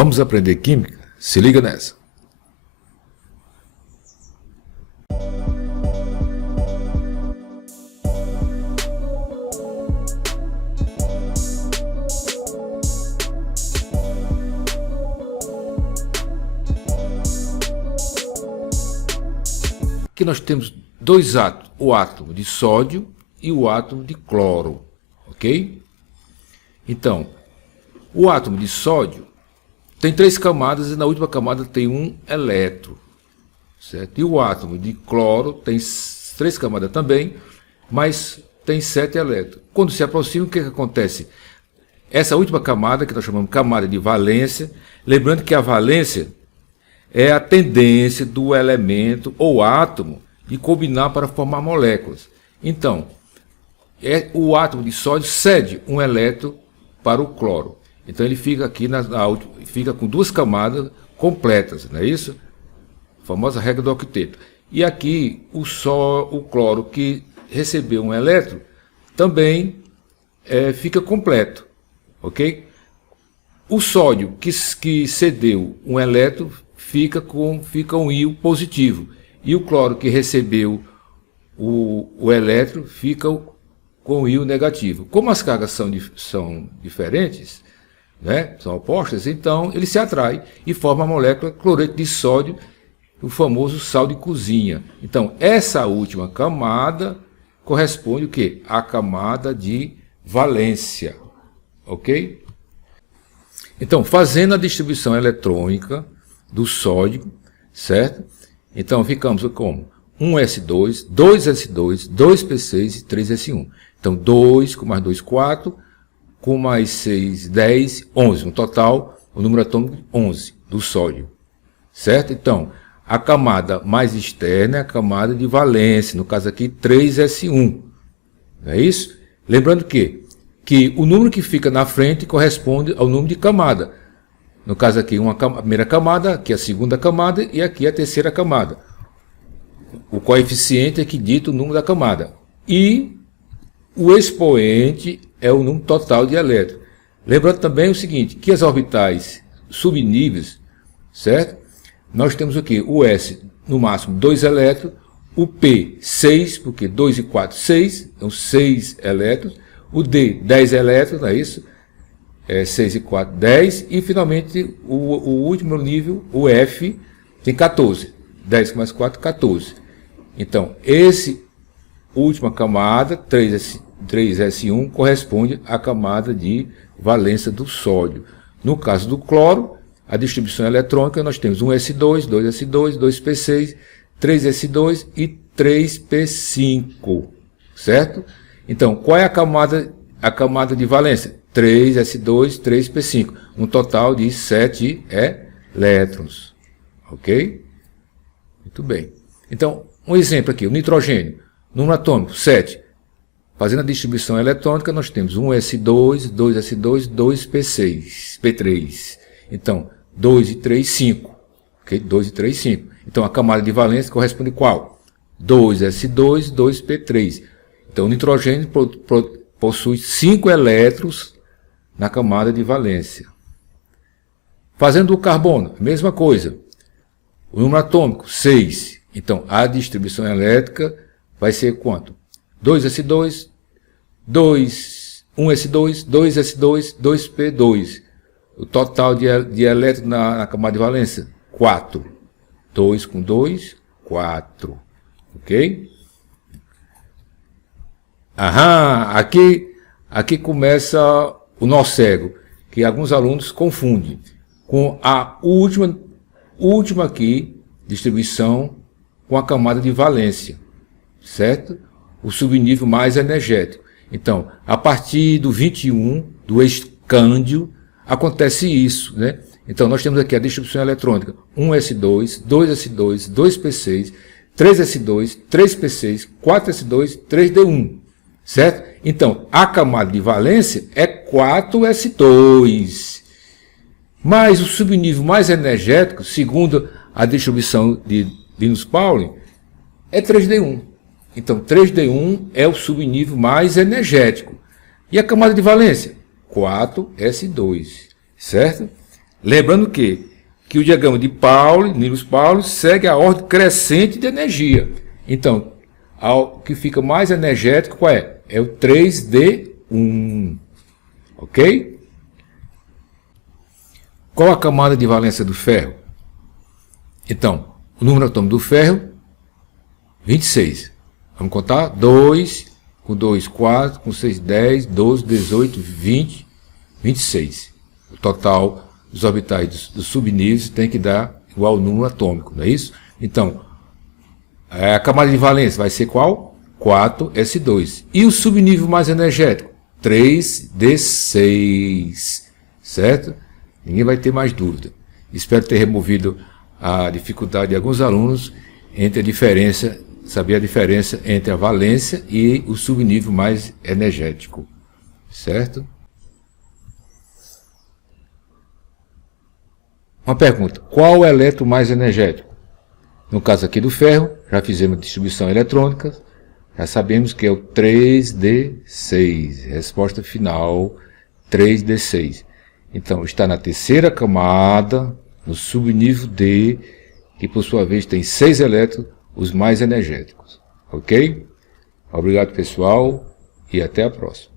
Vamos aprender química? Se liga nessa. Aqui nós temos dois átomos, o átomo de sódio e o átomo de cloro, ok? Então, o átomo de sódio tem 3 camadas e na última camada tem um elétron, certo? E o átomo de cloro tem 3 camadas também, mas tem 7 elétrons. Quando se aproxima, o que acontece? Essa última camada, que nós chamamos de camada de valência, lembrando que a valência é a tendência do elemento ou átomo de combinar para formar moléculas. Então, o átomo de sódio cede um elétron para o cloro. Então ele fica aqui fica com 2 camadas completas, não é isso? A famosa regra do octeto. E aqui o cloro que recebeu um elétron também fica completo, ok? O sódio que cedeu um elétron fica um íon positivo. E o cloro que recebeu o elétron fica com o íon negativo. Como as cargas são diferentes, né, são opostas, então ele se atrai e forma a molécula cloreto de sódio, o famoso sal de cozinha. Então, essa última camada corresponde o quê? À camada de valência, ok? Então, fazendo a distribuição eletrônica do sódio, certo? Então, ficamos como? 1s2, 2s2, 2p6 e 3s1. Então, 2 com mais 2, 4, com mais 6, 10, 11. No total, o número atômico 11 do sódio, certo? Então, a camada mais externa é a camada de valência, no caso aqui 3s1, não é isso? Lembrando que o número que fica na frente corresponde ao número de camada. No caso aqui, a primeira camada, aqui a segunda camada e aqui a terceira camada. O coeficiente é que dita o número da camada. E o expoente é o número total de elétrons. Lembrando também o seguinte, que as orbitais subníveis, certo? Nós temos o quê? O S, no máximo 2 elétrons, o P, 6, porque 2 e 4, 6, então 6 elétrons, o D, 10 elétrons, não é isso? 6 e 4, 10, e finalmente o último nível, o F, tem 14. 10 mais 4, 14. Então, esse última camada, 3s1, corresponde à camada de valência do sódio. No caso do cloro, a distribuição eletrônica, nós temos 1s2, 2s2, 2p6, 3s2 e 3p5, certo? Então, qual é a camada de valência? 3s2, 3p5, um total de 7 elétrons, ok? Muito bem. Então, um exemplo aqui, o nitrogênio, número atômico 7. Fazendo a distribuição eletrônica, nós temos 1s2, 2s2, 2p6, p3. Então, 2 e 3, 5. Ok? 2 e 3, 5. Então, a camada de valência corresponde a qual? 2s2, 2p3. Então, o nitrogênio possui 5 elétrons na camada de valência. Fazendo o carbono, a mesma coisa. O número atômico, 6. Então, a distribuição elétrica vai ser quanto? 2s2, 1s2, 2s2, 2p2. O total de elétrons na camada de valência, 4. 2 com 2, 4. Ok? Aqui começa o nó cego, que alguns alunos confundem com a última aqui, distribuição com a camada de valência, certo? O subnível mais energético. Então, a partir do 21, do escândio, acontece isso, né? Então, nós temos aqui a distribuição eletrônica, 1s2, 2s2, 2p6, 3s2, 3p6, 4s2, 3d1, certo? Então, a camada de valência é 4s2. Mas o subnível mais energético, segundo a distribuição de Linus Pauling, é 3d1. Então, 3d1 é o subnível mais energético. E a camada de valência? 4s2, certo? Lembrando que o diagrama de Pauli, Nilus-Pauli, segue a ordem crescente de energia. Então, o que fica mais energético qual é? É o 3D1. Ok? Qual a camada de valência do ferro? Então, o número atômico do ferro, 26. Vamos contar? 2, com 2, 4, com 6, 10, 12, 18, 20, 26. O total dos orbitais dos subníveis tem que dar igual ao número atômico, não é isso? Então, a camada de valência vai ser qual? 4s2. E o subnível mais energético? 3d6. Certo? Ninguém vai ter mais dúvida. Espero ter removido a dificuldade de alguns alunos entre a diferença, saber a diferença entre a valência e o subnível mais energético. Certo? Uma pergunta: qual o elétron mais energético? No caso aqui do ferro, já fizemos distribuição eletrônica, já sabemos que é o 3d6. Resposta final, 3d6. Então, está na terceira camada, no subnível D, que por sua vez tem 6 elétrons, os mais energéticos. Ok? Obrigado, pessoal, e até a próxima.